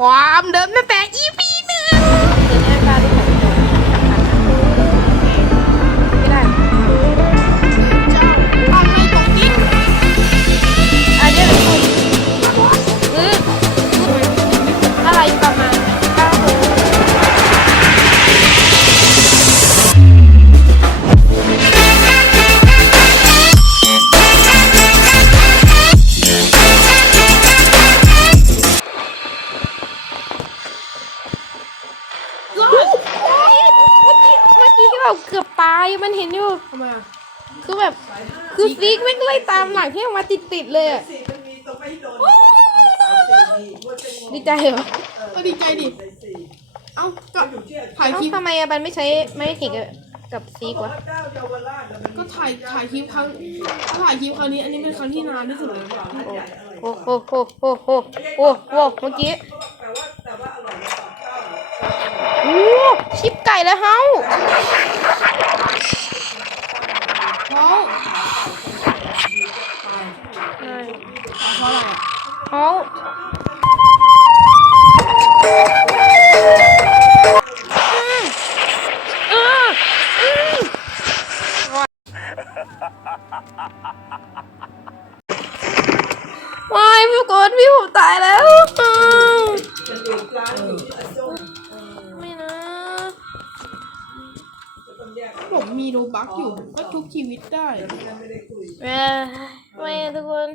ความเดิมตั้งแต่ EP ทำไมอะคือแบบ คือซีกไม่งไล่ตามหลังที่ออกมาติดๆเลยอะสี่มันมีตรงไม่โดนสามสี่มีว่าเป็นดีใจเหรอก็ดีใจดิในสี่เอ้าก็อยู่ที่ถ่ายเอ้าคลิปทำไมอะบันไม่ใช้ไม่ได้เก่งกับกับซีกวะ เจ้าเยาวราชมันก็ถ่ายถ่ายคลิปครั้งถ้าถ่ายคลิปครั้งนี้ อันนี้เป็นครั้งที่นานที่สุดเลยโอ้โหโอ้โหโอ้โหโอ้โหเมื่อกี้แต่ว่าแต่ว่าอร่อยกว่าเจ้าโอ้ชิปไก่แล้วเฮา เพราะตายเพราอะไรอะเฮาอืมเอออืมวายพี่กดพี่ผมตายแล้ว มมีโรบักอยู่ผมก็ทุกชีวิตได้ไม่ได้คุยเอ้ยไม่ทุกคน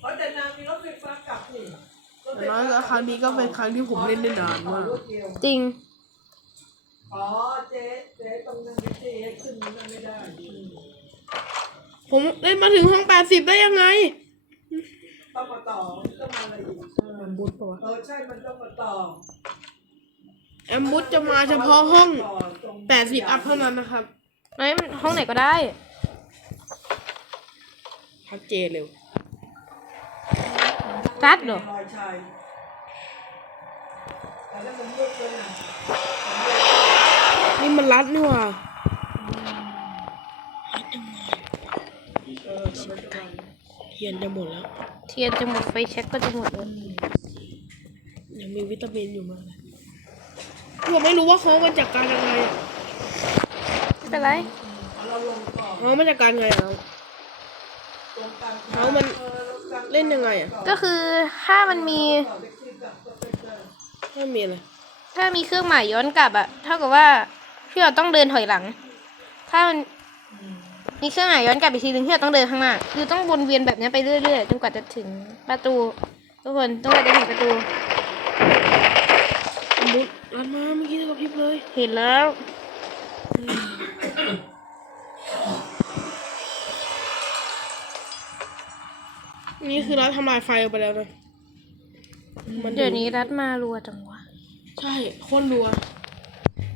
เพราะแต่นางมีรถไฟฟ้ากลับนี่รถไฟแต่ฟ้าน้อยก็ครั้งนี้ก็เป็นครั้งที่ผมเล่นได้นานมากรถเดียวจริง อ๋อเจ๊เจ๊ตรงนั้นเจ๊ขึ้นนั้นไม่ได้ผมเล่นมาถึงห้องแปดสิบได้ยังไงต้องมาต่อต้องมาอะไรอีกแอมบูธปะวะเออใช่มันต้องมาต่อ แอมบูธจะมาเฉพาะห้องต่อตรงแปดสิบอัพเท่านั้นนะครับไม่ห้องไหนก็ได้ ชัดเจนเร็วรัดเหรอรอยชายแต่แล้วมันมืดเลยนะนี่มันรัดนี่หว่าเออทำไมจะมาเทียนจะหมดแล้ว เทียนจะหมดไฟแช็กก็จะหมดเลยยังมีวิตามินอยู่มากเลย ผมไม่รู้ว่าเขามาจากการยังไงอะไม่เป็นไรเราลงก่อนเขามาจากการไงอะตรงกลางเขามันเล่นยังไงอะก็คือถ้ามันมีต่อไปขึ้นกับก็เป็นเจอไม่มีอะไรถ้ามีเครื่องหมายย้อนกลับอะเท่ากับว่าพี่เราต้องเดินถอยหลัง ถ้ามันมีเครื่องหมายย้อนกลับอีกทีหนึ่งพี่เราต้องเดินข้างหน้าคือต้องวนเวียนแบบนี้ไปเรื่อยๆจนกว่าจะถึงประตู ทุกคนจนกว่าจะถึงประตูมุด รัดมาเมื่อกี้กับพริบเลย เห็นแล้วนี่คือรัดทำลายไฟออกไปแล้วนะมันเดี๋ยวนี้รัดมารัวจังวะ ใช่โคนรัว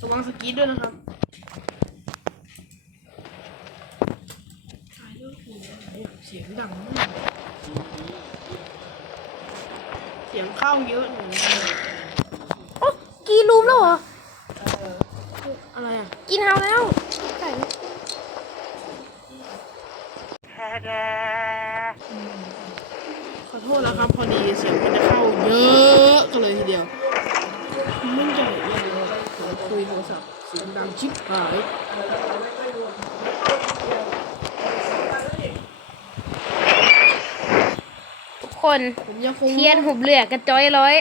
ระวังสกีดด้วยนะครับเสียงดังมากเสียงเข้าเยอะหน่อยโอ้ กีรูมแล้วเหรออะไรอะ กินเฮาแล้วไก่ขอโทษนะครับ พอดีเสียงมันจะเข้าเยอะกันเลยทีเดียวมันใหญ่เลยผมคุยโทรศัพท์เสียงดังชิบหายทุกคนผมยังคงเทียนหุบเหลือกระจอยร้อย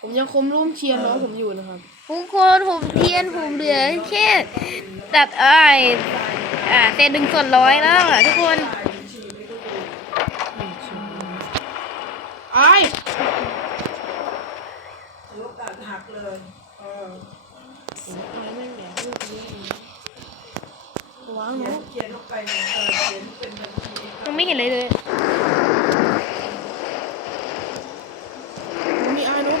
ผมยังคงร่วมเชียร์น้องผมอยู่นะครับทุกคนผมเทียนผมเหลือแค่ตัดไอ้ายอ่าเศษหนึ่งส่วนร้อยแล้วอะทุกคนไอ้ายลูกกาดหักเลยเออไอ้ายแม่งแดกลูกนี้ว้างเขียเนาะนเขียนลงไปเนี่ยเออเขียนเป็นบัญชียังไม่เห็นเลยเลย มันมีไอ้ายเนาะ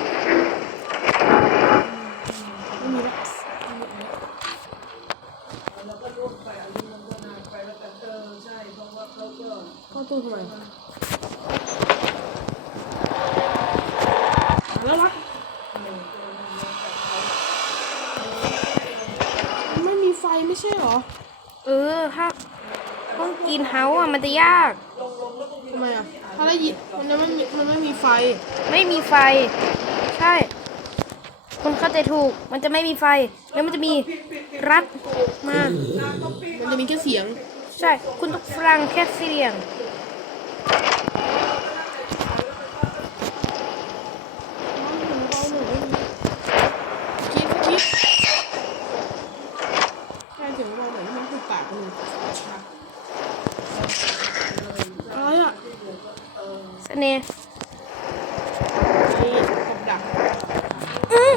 ไม่มีละ แล้วก็ร่วมไปอายุมันก็นานไปแล้วกันเออใช่เพราะว่าเขาก็ เข้าตู้ทำไมแล้วล่ะ เออเออมันแล้วแต่เขา ไม่มีไฟไม่ใช่เหรอ เออถ้าต้องกินเฮาอะมันจะยากทำไมอะเพถ้าได้ยินมันจะไม่มีมันไม่มีไฟ ไม่มีไฟ ใช่คุณเข้าใจถูก มันจะไม่มีไฟ แล้วมันจะมีรัดมา มันจะมีแค่เสียง ใช่ คุณต้องฟังแค่เสียง คิดคิดแค่เสียงเบาหน่อยนี่มันคือปากมันอะไรอะ เสน่ห์ ไอ้กับดัก อื้อ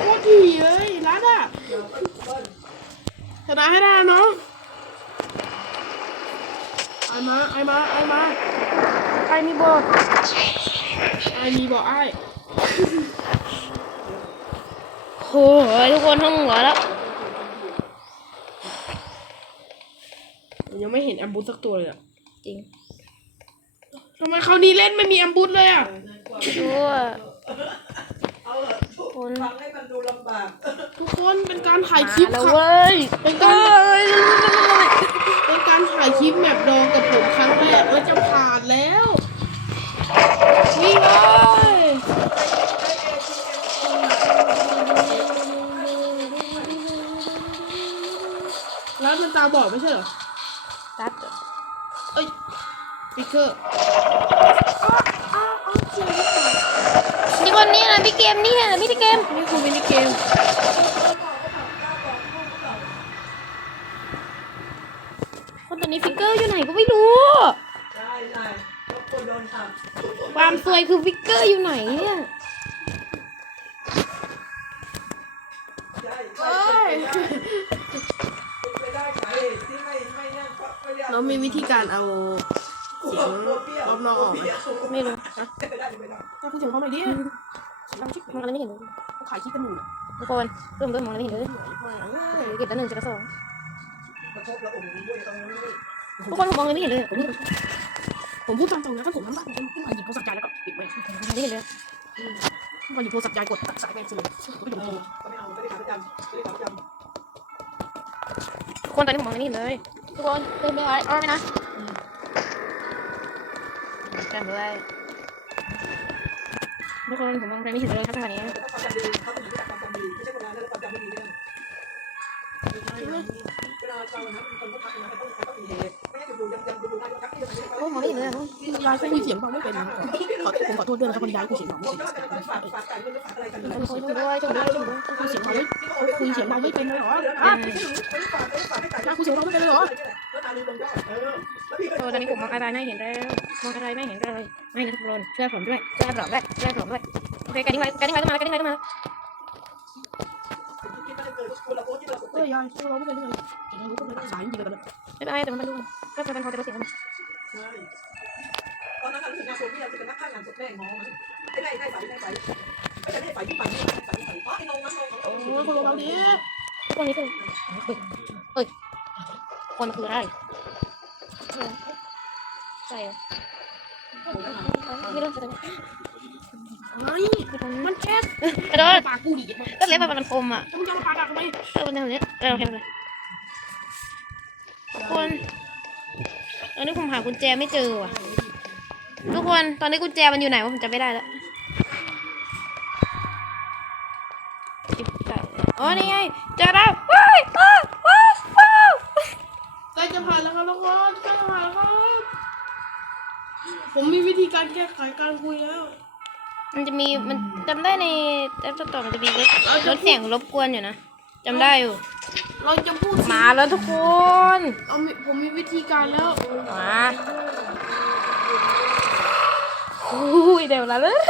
โคตรถี่เลยรัดอะช นะให้ได้นะน้องไอมาไอมาไอมาใครมีโบทไอมีบอกไอโหทุกคนห้องหัวแล้วผมยังไม่เห็นแอมบูสสักตัวเลยอะจริงทำไมเขาวนี้เล่นไม่มีแอมบูสเลยอะดูว่าเอาเถอะ คนฟังให้มันดูลำบากทุกคนเป็นการถ่ายคลิปมาแล้วครับเว้ยเป็นการเป็นการถ่ายคลิปแมปดองกับผมครั้งแรกแล้วจะผ่านแล้วนี่เลยแล้วมันตาบอดไม่ใช่เหรอตัดเอ้ยสปิเกอร์ นี่คนนี้นะพี่เกมนี่นะพี่เกมนี่คือมินิเกมคนตัวนี้ฟิกเกอร์อยู่ไหนก็ไม่รู้ได้ได้รบกวนโดนทความสวยคือฟิกเกอร์อยู่ไหนเนี่ยำใช่ใช่เอ้ยเป็นไปได้สาเหตุที่ไม่ไม่นั่นเพราะไม่ได้เรามีวิธีการเอาเสียงรอบนอกออกไหมไม่รู้ไม่ ได้ไม่ได้ถ้าคุณเสียงเขาหน่อยดิมองอะไรไม่เห็นเลยเขาขายคลิปกันอยู่นะทุกคนเพิ่มเพิ่มมองอะไรไม่เห็นเลยเก็บแต่หนึ่งเก็บแต่สองกระทบแล้วองค์นี้ด้วยตรงนี้ด้วยทุกคนผมมองอะไรไม่เห็นเลย ผมพูดตามตรงนะถ้าผมทำได้ผมจะขึ้นมาหยิบโทรศัพท์ยายแล้วก็ปิดไว้ไม่เห็นเลยมาหยิบโทรศัพท์ยายกดตัดสายแม่งเลยไม่ต้องโทรก็ไม่เอาไม่ได้ขาประจำไม่ได้ขาประจำทุกคนตอนนี้ผมมองอะไรไม่เห็นเลย ทุกคนเพิ่มไปอะไรอ้อไหมนะจำด้วย ทุกคนผมมองอะไรไม่เห็นเลยครับจังหวะนี้แต่ถ้าความองรู้ไม่ใคนนั้นแล้วความจำไม่เนี่ยเวลาเรานะคนก็ทักนเหตุไม่ให้ดูยังยังดูได้ทักที่จะไม่ได้โอ้มองไม่เห็นเลยยายคุยเสียงเบาไม่เป็นขอผมขอโทษด้วยนะครับคนยายคุยเสียงเบาไม่เป็นก็จะฝากฝากใจเรื่องฝากอะไรกันทุกคนด้วยทุกคนด้วยทุกคนด้วยคุยเสียงเบาไม่คุยเสียงเบาไม่เป็นเลยเหรออะไม่ฝากไม่ฝากให้ใจยายคุยเสียงเบาไม่เป็นเลยเหรอ แล้วตาลืมตรงยอดเออแล้วพี่ก็โอ้ตอนนี้ผมมองอะไรไม่เห็นแล้วมองอะไรไม่เห็นเลยไม่นะทุกคนช่วยผมด้วยช่วยผมด้วยช่วยผมด้วยโอเคการดิ้งไว้การดิ้งไว้ต้องมาการดิ้งไว้ต้องมาคิดว่าจะเกิดคนละโพสที่เราเออยายคุยเบาไม่เป็นเลยเดี๋ยวรู้ก็เป็นสายจริงๆกันเลยไม่เป็นไรแต่มันดูก็จะเป็นพอจะรู้เสียงมันใช่ตอนนั้นเราถึงงานศพที่เราจะเป็นนักฆ่างานศพแม่งมองมันไอ้ไอ้ไอ้ไฟไอ้ไฟไอ้ไอ้ไฟที่ปั่นที่ไฟไฟอ๋อไอ้นงนั้นนงโอ้ยคนเบาดิทุกคนนี้คือเอ้ย คนคืออะไรใช่เหรอไม่รู้จะเป็นไอ้มันแจ๊กกระโดดปากกูดิก็เล็บมันคมอะมึงจะมาปากดักทำไมเออเป็นแบบนี้เออโอเคเลยทุกคนตอนนี้ผมหากุญแจไม่เจอว่ะ ทุกคนตอนนี้กุญแจมันอยู่ไหนวะผมจำไม่ได้แล้วจิ๊บไก่อ๋อนี่ไงเจอแล้วว้ายว้าวว้าวว้าว ใกล้ จะผ่านแล้วครับทุกคนใกล้จะผ่านแล้วครับ ผมมีวิธีการแก้ไขการคุยแล้ว มันจะมีมันจำได้ในแอปสตอร์มันจะมีลดลดเสียงรบกวนอยู่นะจำได้อยู่ เราจะพูดมาแล้วทุกคนเอามีผมมีวิธีการแล้วมาอุ้ยเดี๋ยวละเลย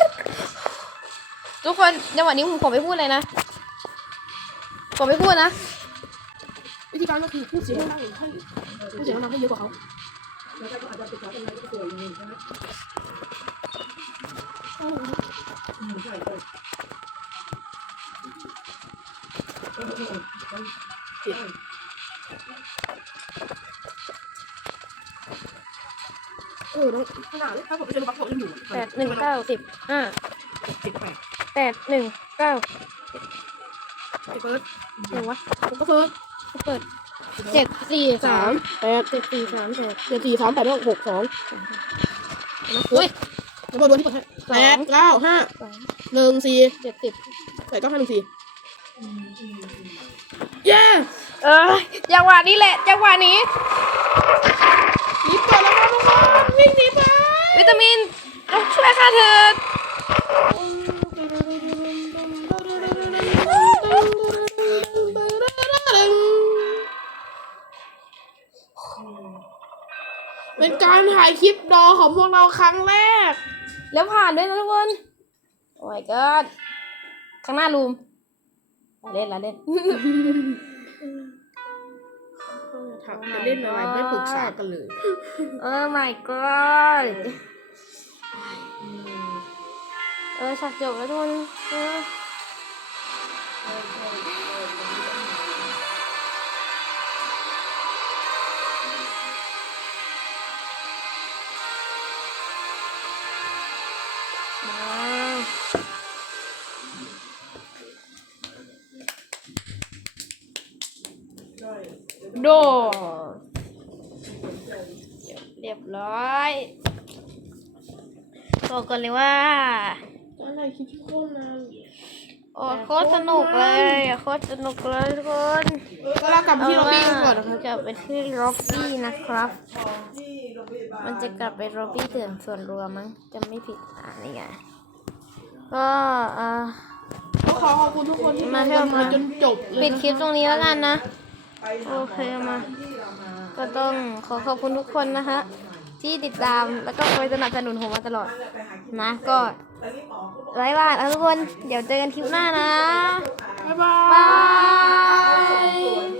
ทุกคนจังหวะนี้ผมขอไม่พูดเลยนะขอไม่พูดนะวิ ธีการก็คือพูดเสียงดังให้พูดเสียงดังให้เยอะกว่าเขาแล้วก็อาจจะติดต่อกันอะไรก็ป่วยอย่งนี้ใช่ไหมใช่ใช่เออแล้วขนาดถ้าผมไปเจอบักบอกยังอยู่แปดหนึ่งเก้าสิบห้าสิบแปดแปดหนึ่งเก้าไปเปิดเดี๋ยววะผมก็เปิด เปิดเจ็ดสี่สามแปดเจ็ดสี่สามแปดเจ็ดสี่สามแปดหกสองอุ้ยแล้วบนที่เปิดให้แปดเก้าห้าสองหนึ่งสี่เจ็ดสิบแปดเก้าห้าหนึ่งสี่เย้เออจังหวะนี้แหละจังหวะนี้ รีบก่อนแล้วครับทุกคนวิ่งหนีไปวิตามินต้องช่วยข้าเถิด เป็นการถ่ายคลิปดอของพวกเราครั้งแรก แล้วผ่านด้วยนะทุกคน โอ้ my god ข้างหน้าลูมละเล่นละเล่นถามจะเล่นอะไรไม่ปรึกษากันเลย โอ้ my god เออฉากจบแล้วทุกคน เรียบร้อยบอกก่อนเลยว่าอะไรคลิปที่โคตรนานโอ้โคตรสนุกเลยอะโคตรสนุกเลยทุกคนก็เรากลับที่ล็อบบี้กันก่อนนะครับกลับไปที่ล็อบบี้นะครับที่โรงพยาบาลมันจะกลับไปล็อบบี้เถื่อนส่วนรวมมั้งจะไม่ผิดอ่านี่ไงก็เอ่อก็ขอขอบคุณทุกคนที่มามาเถอะมามาจนจบเลยปิดคลิปตรงนี้แล้วกันนะไปโอเคมาที่เรามา ก็ต้องขอขอบคุณทุกคนนะคะที่ติดตามแล้วก็คอยสนับสนุนผมมาตลอดนะ ก็แล้วนี่หมอเขาบอกไว้ว่าแล้วทุกคน เดี๋ยวเจอกันคลิปหน้านะ บ๊ายบาย